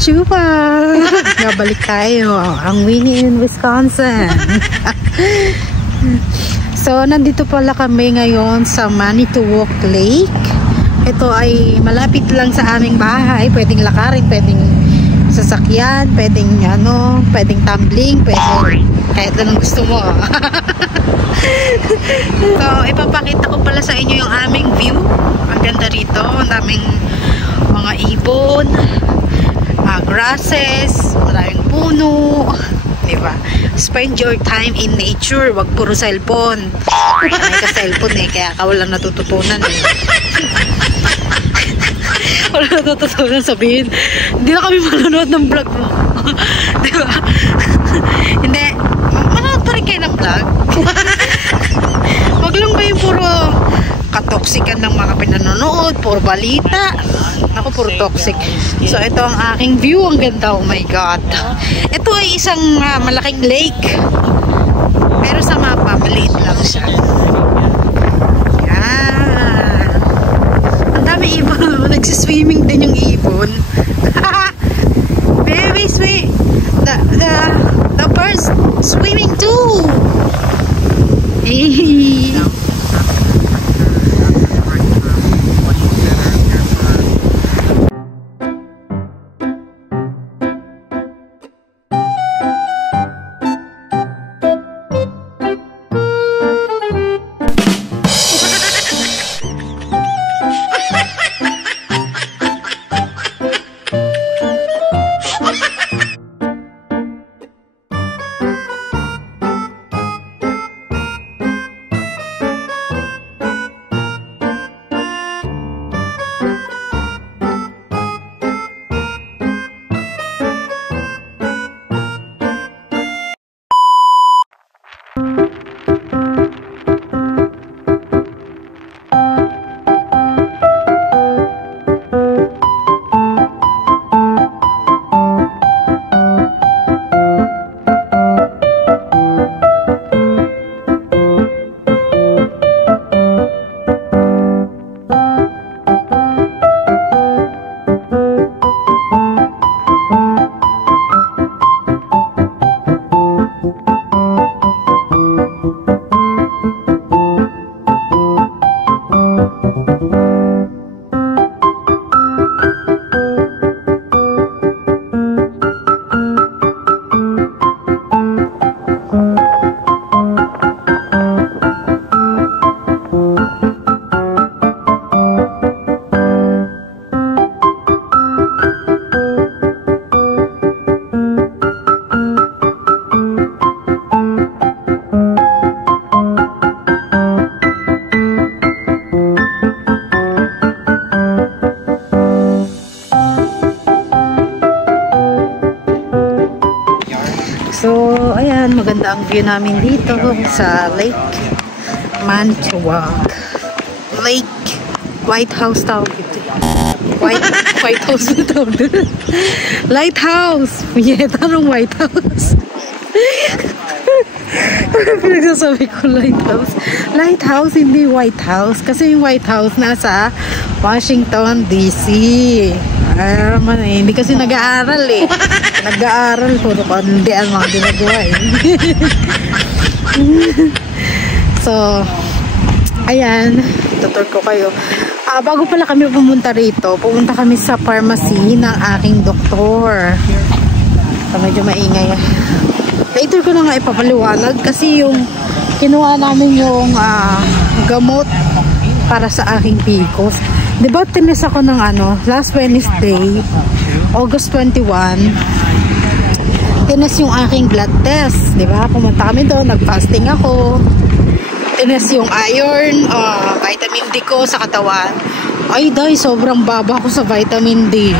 Chupa! Nabalik tayo. Ang Winnie in Wisconsin. So, nandito pala kami ngayon sa Manitowoc Lake. Ito ay malapit lang sa aming bahay. Pwedeng lakarin, pwedeng sasakyan, pwedeng pwedeng tumbling, pwedeng kahit anong gusto mo. So, ipapakita ko pala sa inyo yung aming view. Ang ganda rito. Ang daming mga ibon, grasses, maraming puno, diba? Spend your time in nature, wag puro cellphone. May ka-cellphone kaya ka walang natututunan walang natututunan sabihin, hindi na kami manonood ng vlog mo. Diba? Hindi, manonood pa rin kayo ng vlog. Wag lang ba yung puro katoksikan ng mga pinanonood, puro balita. Ako, puro toxic. So, ito ang aking view. Ang ganda. Oh my God. Ito ay isang malaking lake. Pero sa mapa, maliit lang siya. Yan. Ang dami ibon. Nagsiswimming din yung ibon. Very sweet. The birds swimming too. Hey. Maganda ang view namin dito sa Lake Manitowoc. Lake White House tawag ito. White House na tawag ito. Lighthouse! Yeah, tanong White House. Pinagsasabi ko Lighthouse. Lighthouse, hindi White House. Kasi yung White House nasa Washington, D.C. Hindi kasi nag-aaral eh. Nag-aaral ko. Hindi ang mga ginagawa eh. So, ayan. Tutur ko kayo. Bago pala kami pumunta rito, pumunta kami sa pharmacy ng aking doktor. So, medyo maingay. Later ko na nga ipapaliwanag kasi yung kinuha namin yung gamot para sa aking PCOS. Diba tinis ako ng last Wednesday, August 21. Tinas yung aking blood test, di ba? Pumunta kami doon, nag-fasting ako. Tinas yung iron, vitamin D ko sa katawan. Ay, day, sobrang baba ko sa vitamin D.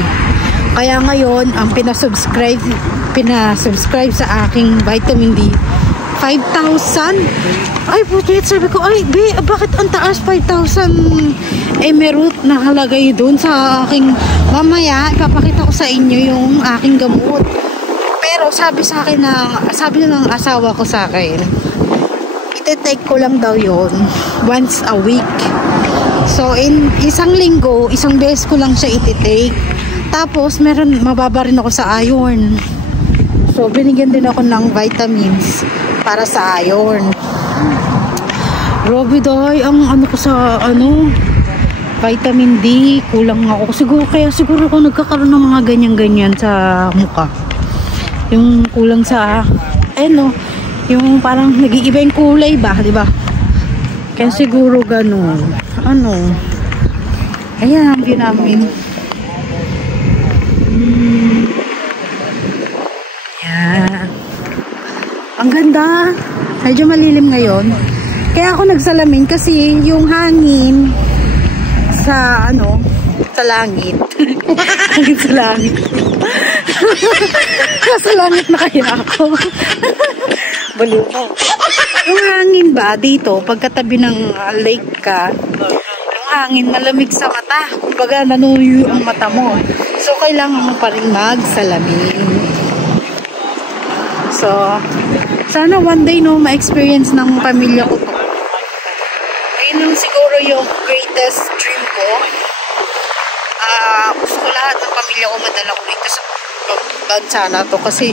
Kaya ngayon, ang pinasubscribe sa aking vitamin D, 5,000. Ay, putit, sabi ko, ay, be, bakit ang taas 5,000 emerald nakalagay doon sa aking, mamaya, ipapakita ko sa inyo yung aking gamot. Pero sabi ng asawa ko sa akin, ite-take ko lang daw yon once a week. So, in isang linggo, isang beses ko lang siya ite-take. Tapos, mababa rin ako sa iron. So, binigyan din ako ng vitamins para sa iron. Grabe day, ang ano ko sa, vitamin D, kulang ako. Siguro ako nagkakaroon ng mga ganyan-ganyan sa mukha. Yung kulang sa, yung parang nag-iiba yung kulay ba, di ba? Kaya siguro ganun. Ayan ang view namin. Yan. Ang ganda. Medyo malilim ngayon. Kaya ako nagsalamin kasi yung hangin sa sa langit. Hangin sa langit. Sa langit na kaya ako. Baliw ko. Yung hangin ba dito, pagkatabi ng lake ka, yung hangin malamig sa mata. Kumbaga nanuyo ang mata mo. So, kailangan mo pa rin magsalamin. So, sana one day ma-experience ng pamilya ko to. Ayun siguro yung greatest dream ko. Gusto ko lahat ng pamilya ko madala ko dito sa bansa na to kasi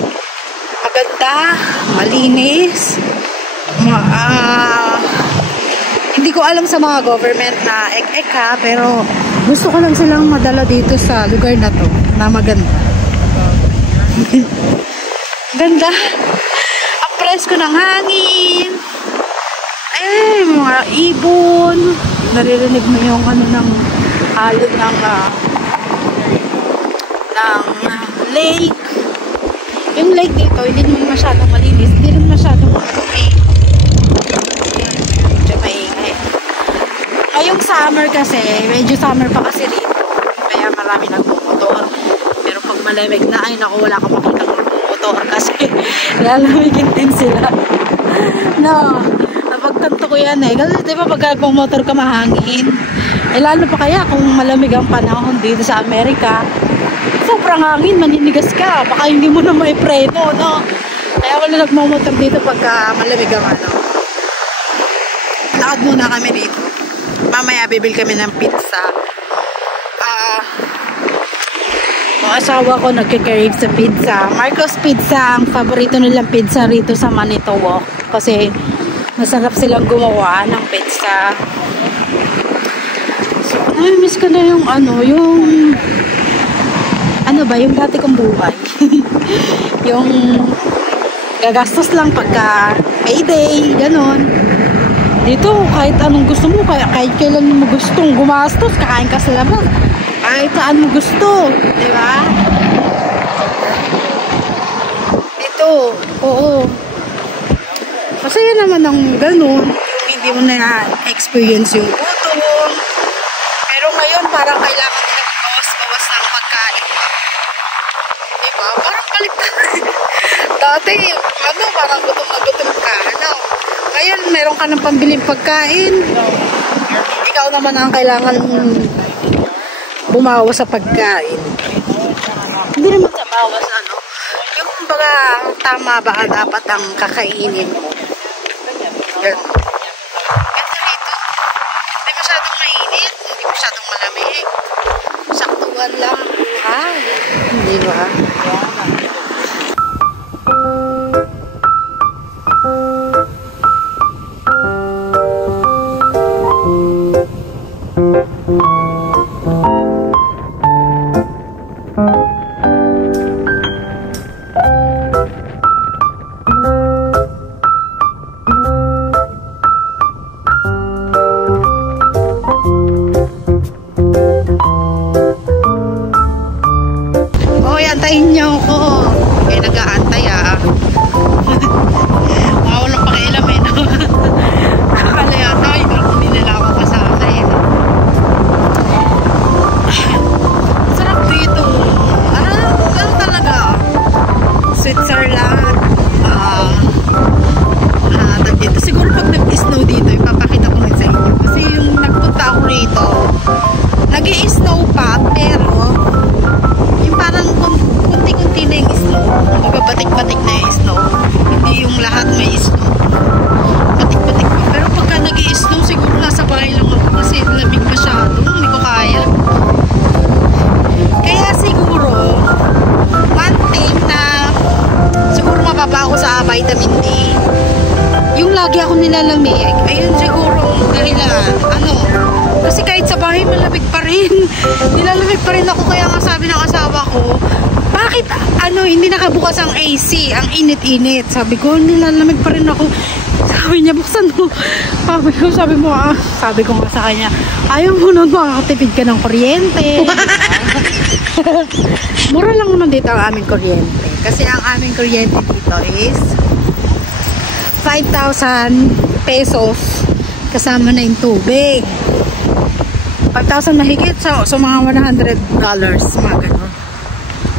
maganda, malinis. Hindi ko alam sa mga government na ek-ek pero gusto ko lang silang madala dito sa lugar na to na maganda. Ganda. Ang presko ng hangin. Mga ibon. Naririnig mo yung ng alon ng lake. Yung lake dito, hindi naman masyadong malinis. Hindi rin masyadong marumi. Medyo maingay. Ngayong summer kasi, medyo summer pa kasi rito. Kaya marami nagmumotor. Pero pag malamig na, ay naku, wala ka makitang magmumotor kasi lalamigin din sila. Napagtanto ko yan kasi diba pag motor ka mahangin. Lalo pa kaya kung malamig ang panahon dito sa Amerika. Sobrang hangin, maninigas ka. Baka hindi mo na may preno, no? Kaya wala nagmamotor dito pagka malamig ang Lakad muna kami dito. Mamaya bibil kami ng pizza. Ang asawa ko nagkikrave sa pizza. Marcos Pizza, ang paborito nilang pizza rito sa Manitowoc. Kasi masarap silang gumawa ng pizza. So, miss ko na yung yung dati kong buhay. Yung gagastos lang pagka payday, ganon. Dito, kahit anong gusto mo, kahit kailan mo gustong gumastos, kakain ka sa labas. Kahit saan mo gusto, di ba? Dito, oo. Masaya naman ang ganon. Yung hindi mo na-experience yung gutom. Pero ngayon, parang kailangan mo bawas-bawas ng pagkain. Diba? Parang baliktad. Dati, parang gutom na gutom ka. Ngayon, meron ka ng pambiling pagkain. Ikaw naman ang kailangan bumawas sa pagkain. Hindi naman sa bawas, yung kumbaga, tama ba dapat ang kakainin mo? Yan. Ganda rito. Hindi masyadong mainit, hindi masyadong malamig. Saktuhan lang ang buhay. Hindi ba? Antayin niyo ako. malamig. Ayun siguro dahilan. Ano? Kasi kahit sa bahay malamig pa rin. Nilalamig pa rin ako, kaya nga sabi ng asawa ko, bakit hindi nakabukas ang AC? Ang init-init. Sabi ko, nilalamig pa rin ako. Sabi niya, buksan mo. Sabi ko nga sa kanya, ayaw mo nun, makakatipid ka ng kuryente. Mura lang naman dito ang aming kuryente. Kasi ang aming kuryente dito is 5,000 pesos kasama na yung tubig. 5,000 mahigit, so mga $100, mga ganun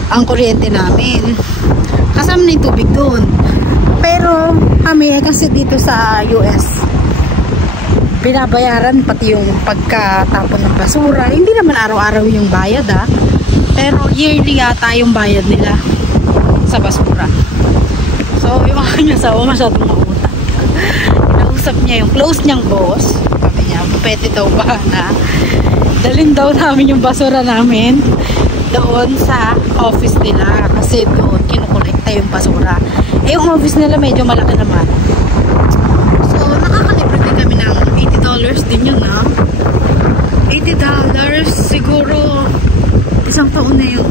ang kuryente namin, kasama na yung tubig doon. Pero kami kasi dito sa US, binabayaran pati yung pagkatapon ng basura. Hindi naman araw-araw yung bayad pero yearly yata yung bayad nila sa basura. So yung aking asawa masyadong mautang. Nausap niya yung close niyang boss, sabi niya, pwede daw ba na dalhin daw namin yung basura namin doon sa office nila, kasi doon kinukolekta yung basura. Yung office nila medyo malaki naman, so nakakalibre din kami ng $80 din yun $80 siguro isang taon na yun.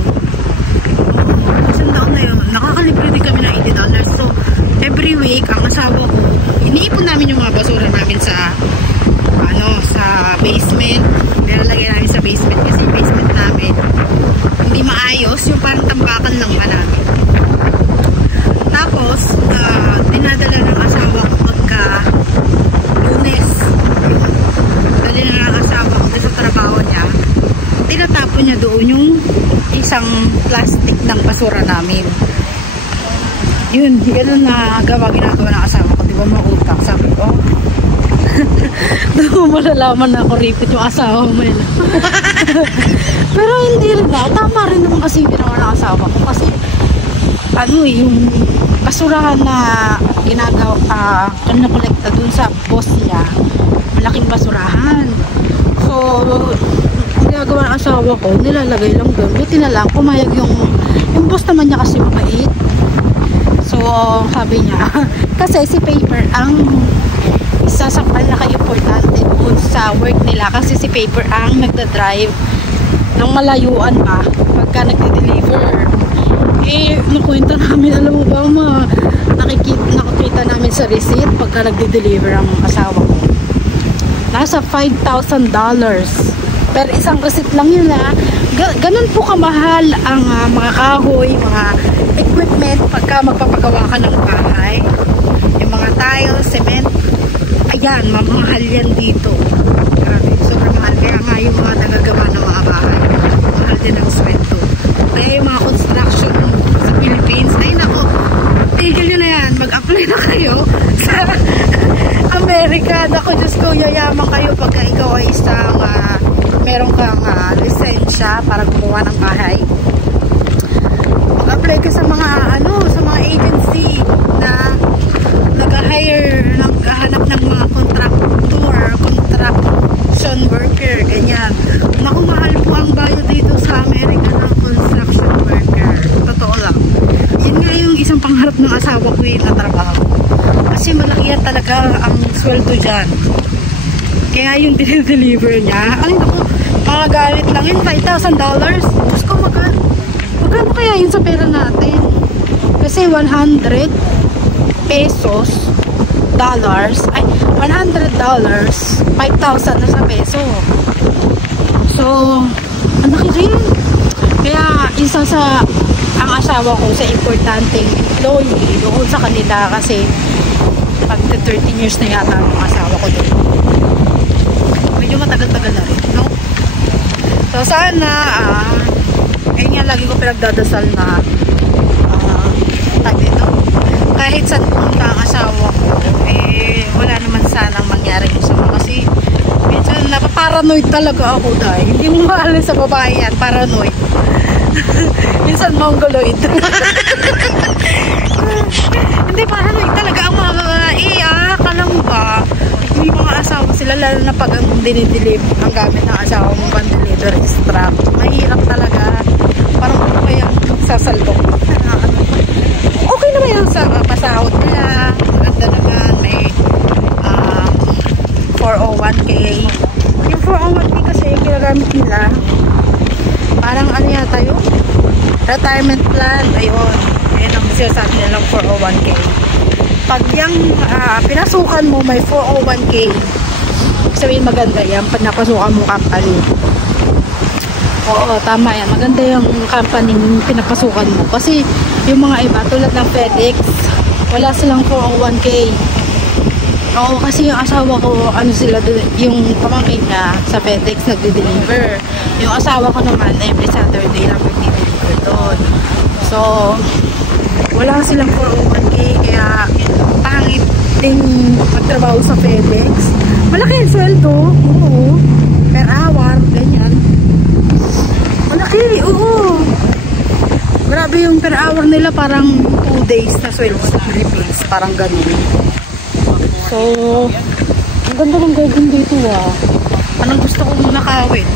Nakakalibre din kami ng $80. So every week ang asawa ko, iniipon namin yung mga basura namin sa sa basement. Nilalagay namin sa basement kasi yung basement namin hindi maayos, yung parang tambakan lang ba namin. Tapos dinadala ng asawa ko pagka Lunes, dali na ng asawa ko sa trabaho niya, tinatapon niya doon yung isang plastic ng basura namin. Yun, ganun na ginagawa ng asawa ko, di ba, mautang. Sabi ko, doon mo malalaman na ako ripot yung asawa mo yun. Pero hindi rin tama rin naman kasi ginawa ng asawa ko, kasi yung basurahan na ginagawa nakolekta dun sa boss niya, malaking basurahan. So ginagawa ng asawa ko, nilalagay lang doon. Buti na lang pumayag yung boss naman niya, kasi mabait. So sabi niya kasi si Paper ang isa sa pinaka-importante doon sa work nila, kasi si Paper ang nagda-drive ng malayuan pa pagka nagde-deliver. Nakwenta namin, alam mo ba, nakikita namin sa receipt pagka nagde-deliver ang asawa ko, nasa $5,000 per isang receipt lang yun. Ganun po kamahal ang mga kahoy, mga equipment pagka magpapagawa ka ng bahay. Yung mga tile, cement, ayan, mamahal yan dito. Grabe, sobrang mahal. Kaya nga yung mga nagagawa ng mga bahay, mahal din ang sweldo. Kaya yung mga construction sa Philippines, ay nako, tigil nyo na yan, mag-apply na kayo sa Amerika. Naku, Diyos ko, yayaman kayo pagka ikaw ay isang meron kang lisensya para gumawa ng bahay. Mag-apply ka sa mga sa mga agency na naghahanap ng mga construction worker, ganyan. Naku, mahal po ang bayad dito sa Amerika ng construction worker. Totoo lang. Yun nga yung isang pangharap ng asawa ko na trabaho. Kasi malaki yan talaga ang sweldo dyan. Kaya yung dinideliver niya, ay naku, makagalit lang yun, $5,000. Diyos ko, magkano kaya yun sa pera natin? Kasi 100 pesos, ay $100, 5,000 na sa peso. So ang laki rin. Kaya isa sa ang asawa ko sa importanteng employee doon sa kanila, kasi pag 13 years na yata ang asawa ko doon. Medyo matagal-tagal na rin, no? So sana ayun nga, lagi ko pinagdadasal na kahit saan pumunta ang asawa ko, wala naman sanang mangyari yung sama, kasi minsan napaparanoid talaga ako dahil hindi mo maalis sa babae yan, paranoid. Minsan mongoloid. Hindi, paranoid talaga ang mga babae. Kala mo ba may mga asawa sila, lalo na pag ang dinidilip ang gamit ng asawa mo pang delivery strap, mahirap talaga. Parang ano kaya magsasalok. Okay naman yun sa pasahod nila, maganda naman, may retirement plan, ayun. Ayun ang sinasabi nilang 401k. Pag yung pinasukan mo may 401k, sabihin maganda yan, pag napasukan mo company. Oo, tama yan. Maganda yung company pinapasukan mo. Kasi yung mga iba, tulad ng FedEx, wala silang 401k. Oo, kasi yung asawa ko, ano sila, yung pamangkin niya sa FedEx nagde-deliver. Yung asawa ko naman, every Saturday lang nagde-deliver doon. So, wala silang 401k, kaya pangit din magtrabaho sa FedEx. Malaki yung sweldo, oo, per hour, ganyan. Malaki, oo. Grabe yung per hour nila, parang 2 days na sweldo sa Philippines, parang ganun. So, ang ganda ng garden dito ah. Anong gusto kong nakawin?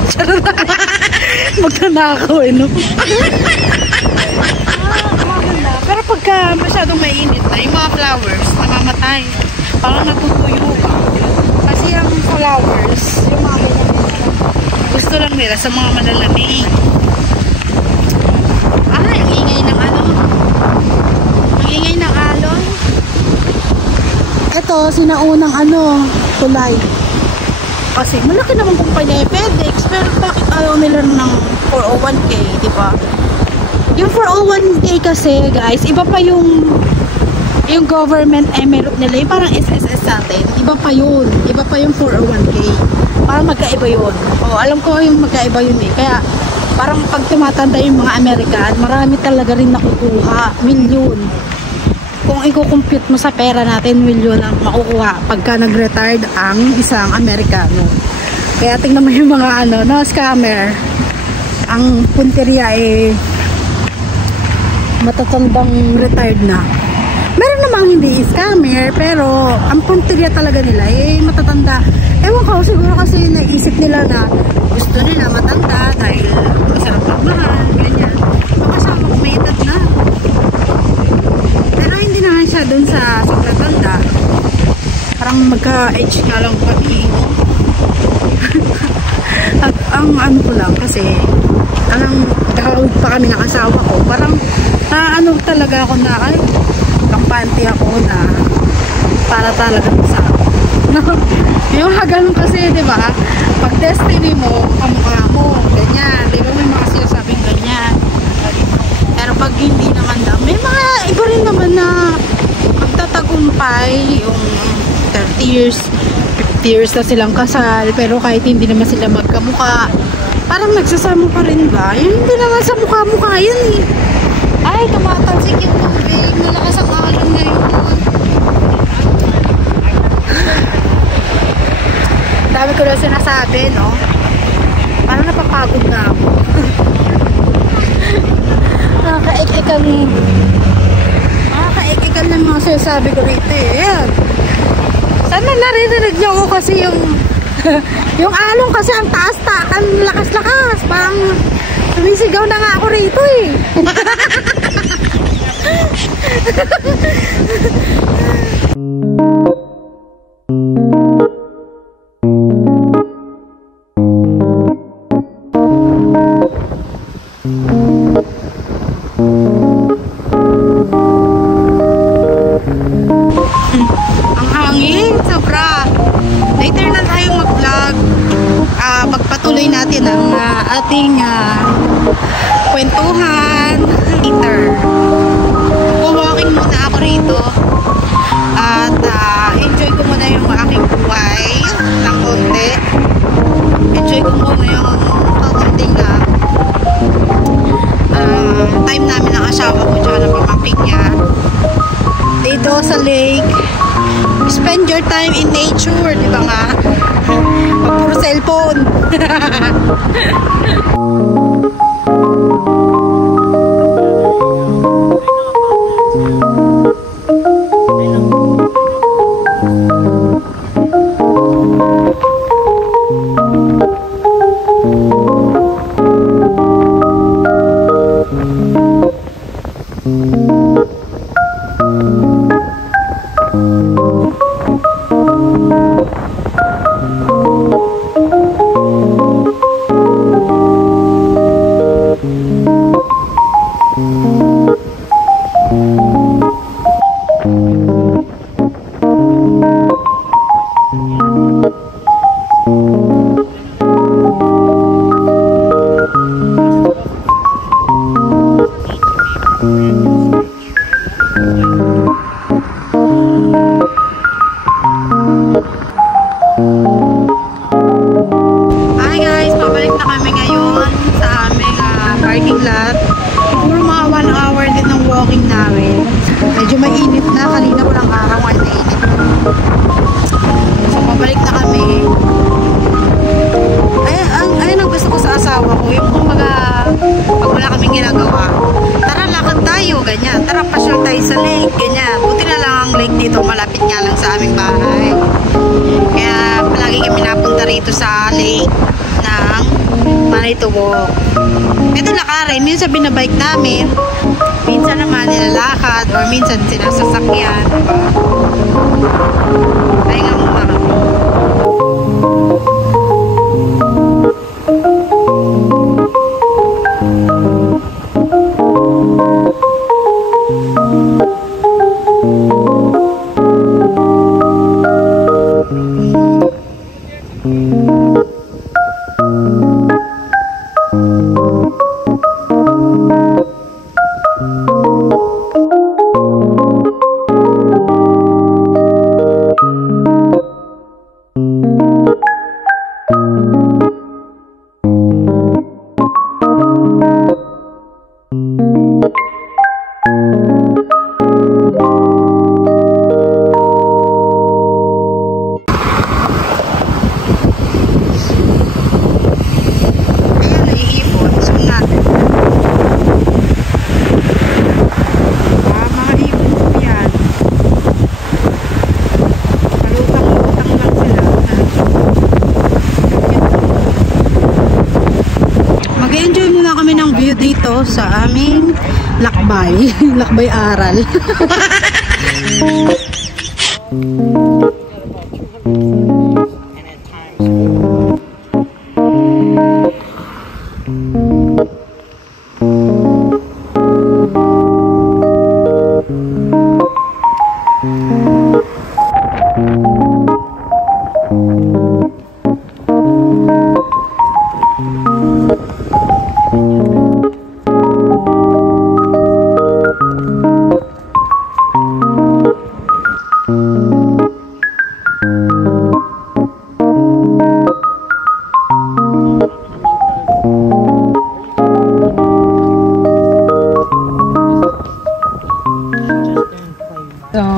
Magtanakaw eh, no? Maganda. Pero pagka masyadong mainit na, yung mga flowers, namamatay. Parang natutuyo. Kasi yung flowers, yung mga gusto lang nila sa mga malalamig. Ang ingay ng ano? Ang ingay ng alon. Ito, sinaunang ano, tulay. Kasi malaki naman kumpanya yung FedEx, pero bakit ayaw nila ng 401k, di ba? Yung 401k kasi, guys, iba pa yung government emirate nila, yung parang SSS natin, iba pa yun. Iba pa yung 401k. Parang magkaiba yun. O, alam ko yung magkaiba yun eh. Kaya, parang pag tumatanda yung mga American, marami talaga rin nakukuha. Milyon. Kung i-compute mo sa pera natin, milyon ang makukuha pagka nag-retired ang isang Amerikano. Kaya tingnan mo yung mga ano, no, scammer. Ang punteriya eh matatandang retired na. Meron namang hindi scammer, pero ang punteriya talaga nila eh matatanda. Ewan ko, siguro kasi naisip nila na gusto nila matanda dahil masarap magmahal, ganyan. Makasama kung may edad na. Pero hindi naman siya dun sa pagtatanda. Parang magka-age nga lang kami. At ang ano ko lang kasi anong kakawag pa kami ng asawa ko. Parang ano talaga ako na ay kampante ako na para talaga sa yung ganun kasi, di ba? Pag destiny mo, kamukha mo, ganyan. Di ba may mga sinasabing ganyan? Pero pag hindi naman daw, may mga iba rin naman na magtatagumpay yung 30 years, 50 years na silang kasal, pero kahit hindi naman sila magkamukha, parang nagsasama pa rin ba? Yun hindi naman sa mukha-mukha yan eh. Ay, tumatalsik yung tubig, malakas ang alon ngayon. Dami ko daw sinasabi, no? Parang napapagod na ako. Nakakaik-ikan ng mga sinasabi ko rito eh. Ayan. Sana naririnig niyo ako kasi yung yung alon kasi ang taas-taas, ang lakas-lakas. Parang sumisigaw na nga ako rito eh. Ang hangin, sobra. Later na tayo mag-vlog. Pagpatuloy natin ang ating kwentuhan later. Walking muna ako rito at enjoy ko muna yung aking buhay ng konti. Enjoy ko muna yung kakunting time namin ng asawa ko tsaka ng pamangkin niya dito sa lake. Spend your time in nature, di ba nga? Puro cellphone. walking namin. Medyo mainit na. Kanina walang araw. Ngayon mainit. So, pabalik na kami. Ayun ang gusto ko sa asawa ko. Yung kumbaga, pag wala kaming ginagawa, tara, lakad tayo, ganyan. Tara, pasyal tayo sa lake, ganyan. Buti na lang ang lake dito. Malapit nga lang sa aming bahay. Kaya, palagi kami napunta rito sa lake ng Manitowoc. Ito lakarin, minsan binabike namin, minsan naman nilalakad, or minsan sinasasakyan, diba? Ay nga muna kami. Dito sa aming lakbay. Lakbay aral.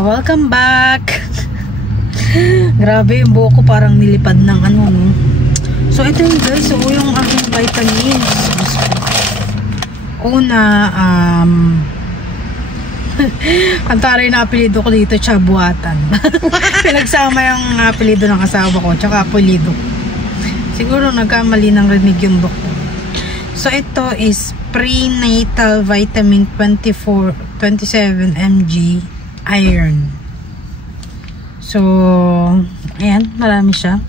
Welcome back. Grabe yung buhok ko parang nilipad ng ano, no? So ito yung guys, so yung aking vitamins. Una, ang taray na apelido ko dito, Chabuatan. Pinagsama yung apelido ng asawa ko, tsaka apelido. Siguro nagkamali ng rinig yung doktor. So ito is prenatal vitamin 27 mg iron. So, ayan, marami siya.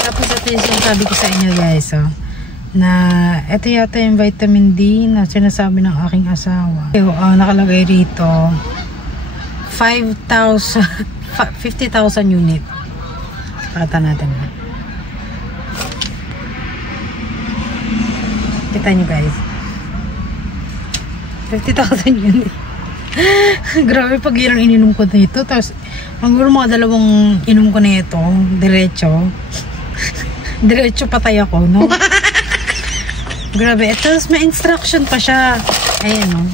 Tapos ito yung sinasabi ko sa inyo guys, oh, na ito yata yung vitamin D na sinasabi ng aking asawa. Nakalagay rito 50,000 unit. Pakita natin. Kita nyo guys, 50,000 unit. Grabe pag yun ang ininom ko nito. Tapos siguro mga 2 inom ko na ito diretso patay ako, no? Grabe. Tapos may instruction pa siya. Ayan, no?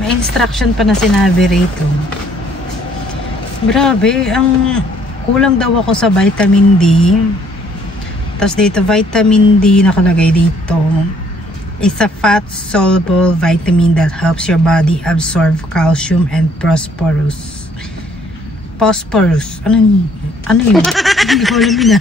May instruction pa na sinabi rito. Grabe. Ang kulang daw ako sa vitamin D. Tapos dito vitamin D nakalagay dito. It's a fat-soluble vitamin that helps your body absorb calcium and phosphorus. Ano yun? Hindi ko alam yun.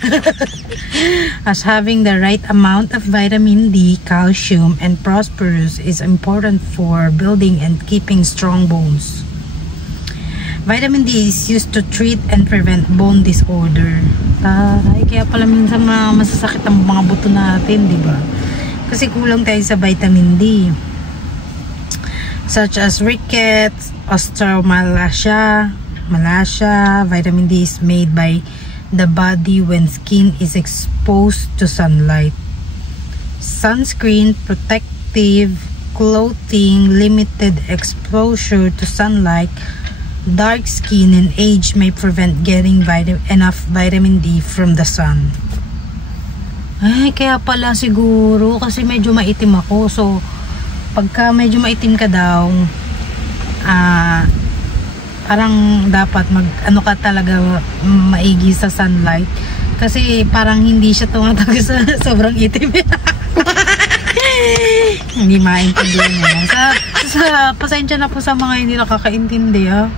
As having the right amount of vitamin D, calcium, and phosphorus is important for building and keeping strong bones. Vitamin D is used to treat and prevent bone disorder. Kaya pala minsan masasakit ang mga buto natin, di ba? Kasi kulang tayo sa vitamin D. Such as rickets, osteomalacia, vitamin D is made by the body when skin is exposed to sunlight. Sunscreen, protective clothing, limited exposure to sunlight, dark skin, and age may prevent getting enough vitamin D from the sun. Ay, kaya pala siguro kasi medyo maitim ako. So, pagka medyo maitim ka daw, parang dapat ano ka talaga maigi sa sunlight. Kasi parang hindi siya tumatag sa sobrang itim. Hindi maintindihan niya. Pasensya na po sa mga hindi nakakaintindi, ha.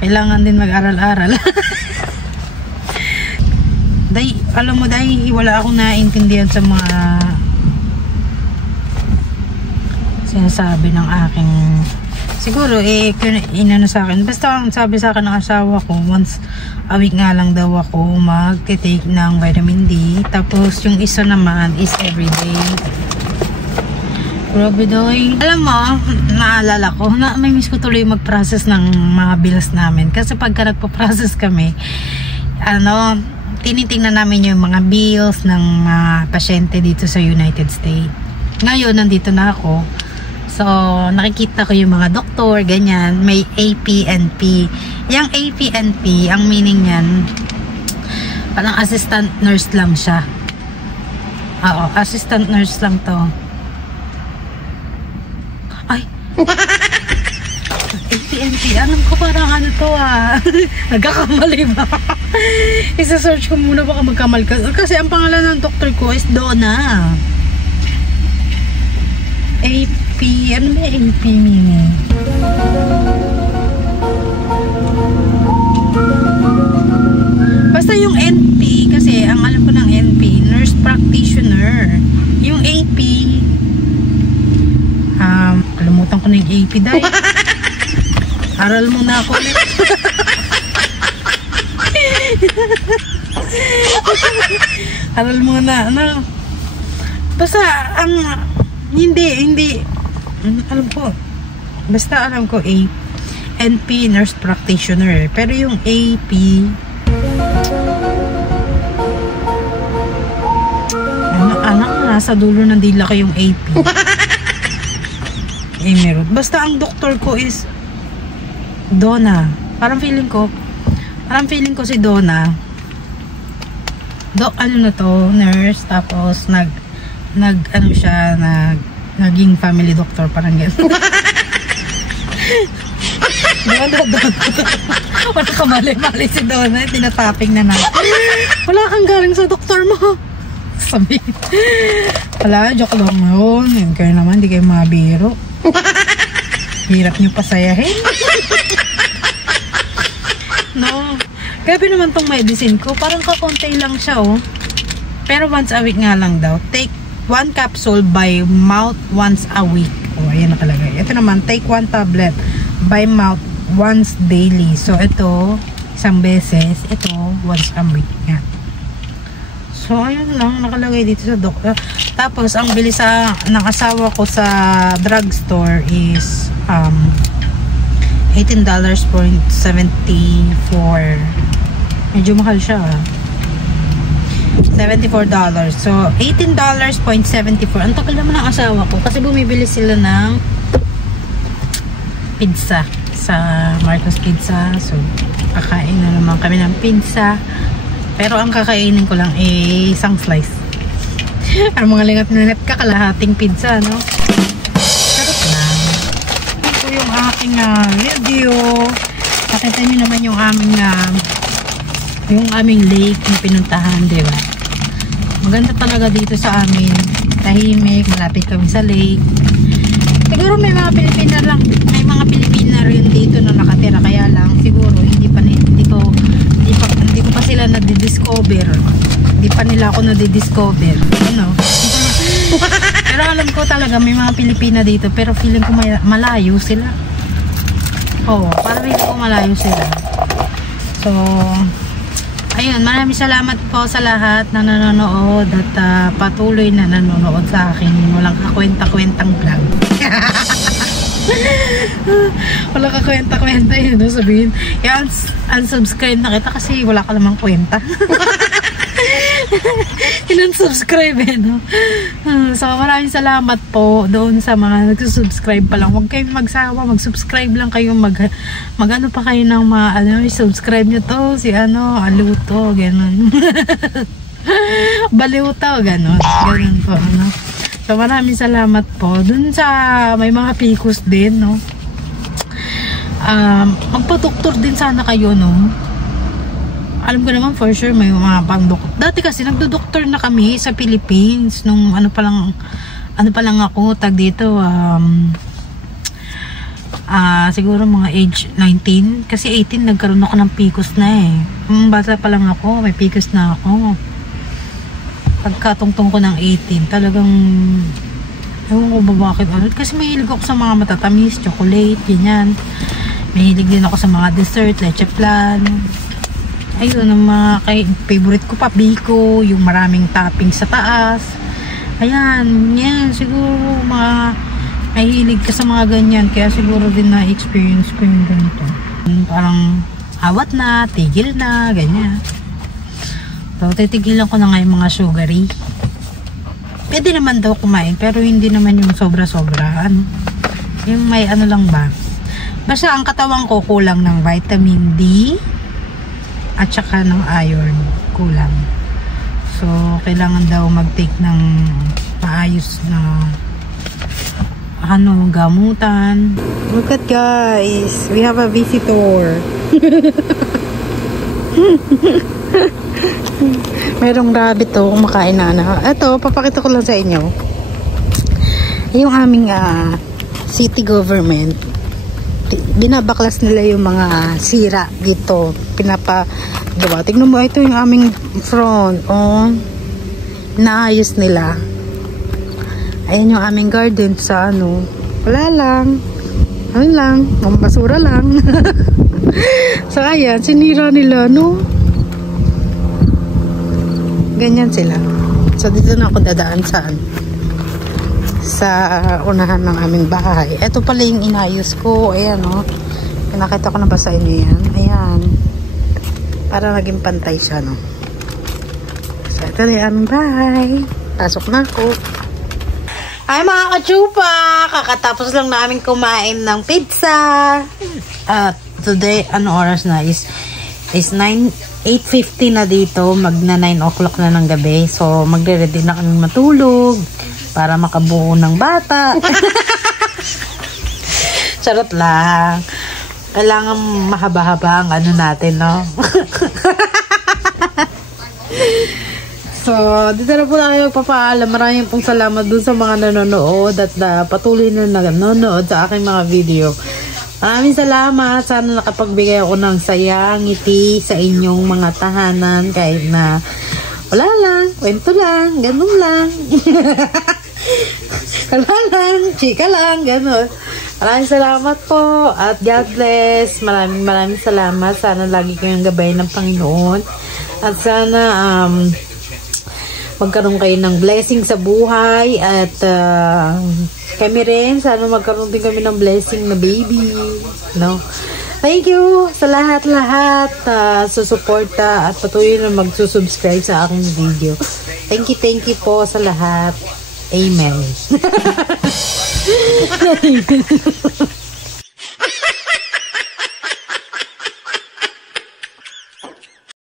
Kailangan din mag-aral-aral. Alam mo, dahil wala akong naiintindihan sa mga sinasabi ng aking, siguro inano sa akin, basta ang sabi sa akin ng asawa ko, once a week nga lang daw ako mag-take ng vitamin D, tapos yung isa naman is everyday. Grabe daw. Alam mo, naalala ko, may miss ko tuloy mag-process ng mga bills namin, kasi pagka nagpo-process kami, tinitingnan namin yung mga bills ng mga pasyente dito sa United States. Ngayon, nandito na ako. So, nakikita ko yung mga doktor, ganyan. May APNP. Yung APNP, ang meaning yan, parang assistant nurse lang siya. Oo, assistant nurse lang to. Ay! APNP, alam ko parang ano to, nagkakamali ba? Isa-search ko muna baka magkamal ka. Kasi ang pangalan ng doktor ko is Donna. AP, ano ba AP meaning? Basta yung NP, kasi ang alam ko ng NP, nurse practitioner. Yung AP, kalimutan ko na yung AP dahil. Aral mo na ako ulit. Aral mo na, ano? Basta, hindi, alam ko. Basta alam ko, NP, nurse practitioner. Pero yung AP, nasa dulo ng dila ko yung AP. Meron. Basta ang doktor ko is Donna. Parang feeling ko si Donna. Ano na to, nurse, tapos naging family doctor, parang gano'n. Donna. Wala ka mali si Donna, tinatapping na natin. Wala kang galing sa doktor mo. Sabi. Wala, joke lang yun. Kayo naman, di kayo mabiro. Hirap nyo pasayahin. No. Grabe naman tong medicine ko. Parang kakonti lang siya, oh. Pero once a week nga lang daw. Take 1 capsule by mouth once a week. Oh, ayan nakalagay. Ito naman, take 1 tablet by mouth once daily. So, ito, isang beses. Ito, once a week. Yan. So, ayun lang. Nakalagay dito sa doktor. Tapos, ang bili ng asawa ko sa drugstore is $18.74. Medyo mahal siya. $74. So, $18.74. Ang tagal naman ng asawa ko. Kasi bumibili sila ng pizza sa Marcos Pizza. So, kakain na naman kami ng pizza. Pero ang kakainin ko lang isang slice. Ang mga lingat-lingat ka, kalahating pizza, no? Sarap lang. Ito yung aking video. Nakita nyo naman yung aming lake na pinuntahan, diba? Maganda talaga dito sa amin. Tahimik, malapit kami sa lake. Siguro may mga Pilipina rin dito na nakatira, kaya lang siguro hindi ko pa sila nadidiscover. Hindi pa nila ako nadidiscover. Ano? Pero alam ko talaga may mga Pilipina dito, pero feeling ko malayo sila. Oo, parang feeling ko malayo sila. So, ayun, maraming salamat po sa lahat na nanonood at patuloy na nanonood sa akin. Walang kakwenta-kwentang vlog. Walang kakwenta-kwenta yun, no? Sabihin, unsubscribe na kita kasi wala ka namang kwenta. In-unsubscribe, no? So, maraming salamat po doon sa mga nagsusubscribe pa lang. Huwag kayong magsawa, mag-subscribe lang kayo, mag-ano pa kayo ng mga, subscribe nyo to, si Aluto, gano'n. Baliw to, gano'n. Gano'n po, So, maraming salamat po. Dun sa may mga PCOS din, no? Magpa-doktor din sana kayo, no? Alam ko naman for sure may mga pang-doktor. Dati kasi nagdo-doktor na kami sa Philippines nung ano pa lang ako tag dito siguro mga age 19 kasi 18 nagkaroon ako ng PCOS na eh. Bata pa lang ako, may PCOS na ako. Pagkatungtong ko ng 18 talagang ewan ko ba bakit kasi mahilig ako sa mga matatamis, chocolate, ganyan. Mahilig din ako sa mga dessert, leche flan. Ayun, ang mga favorite ko pa, biko, yung maraming topping sa taas. Ayan, yan, siguro mahilig ka sa mga ganyan. Kaya siguro din na-experience ko yung ganito. Parang awat na, tigil na, ganyan. So, titigilan ko na nga yung mga sugary. Pwede naman daw kumain, pero hindi naman yung sobra-sobra. Yung may ano lang ba. Basta ang katawan ko kulang ng vitamin D at saka ng iron. Kulang. So, kailangan daw mag-take ng maayos na gamutan. Look at guys. We have a visitor. Merong rabbit to kumakain na. Ito, papakita ko lang sa inyo. Yung aming city government. Binabaklas nila yung mga sira dito. Diba? Tignan mo, ito yung aming front. Oh. Naayos nila. Ayan yung aming garden sa wala lang. Ano lang, basura lang. So, ayan, sinira nila, no? Ganyan sila. So, dito na ako dadaan sa unahan ng aming bahay. Ito pala yung inayos ko. Ayan, no? Pinakita ko na ba sa inyo yan? Ayan. Para naging pantay siya, no? So, ito na yung aming bahay. Pasok na ako. Ay mga kachupa, kakatapos lang namin kumain ng pizza. Today, oras na is 8:50 na dito, magna 9 o'clock na ng gabi. So, magre-ready na kami matulog para makabuo ng bata. Charot lang. Kailangan mahaba-haba ang natin, no? So, dito na po na kayo magpapaalam. Maraming pong salamat dun sa mga nanonood at patuloy na nanonood sa aking mga video. Maraming salamat. Sana nakapagbigay ako ng saya, ngiti sa inyong mga tahanan kahit na wala lang, kwento lang, ganun lang. Wala lang, chika lang, ganun. Maraming salamat po at God bless. Maraming salamat. Sana lagi kayong gabay ng Panginoon at sana magkaroon kayo ng blessing sa buhay at kami rin, sana magkaroon din kami ng blessing na baby, no? Thank you sa lahat-lahat sa suporta at patuloy na magsusubscribe sa aking video. Thank you po sa lahat. Amen.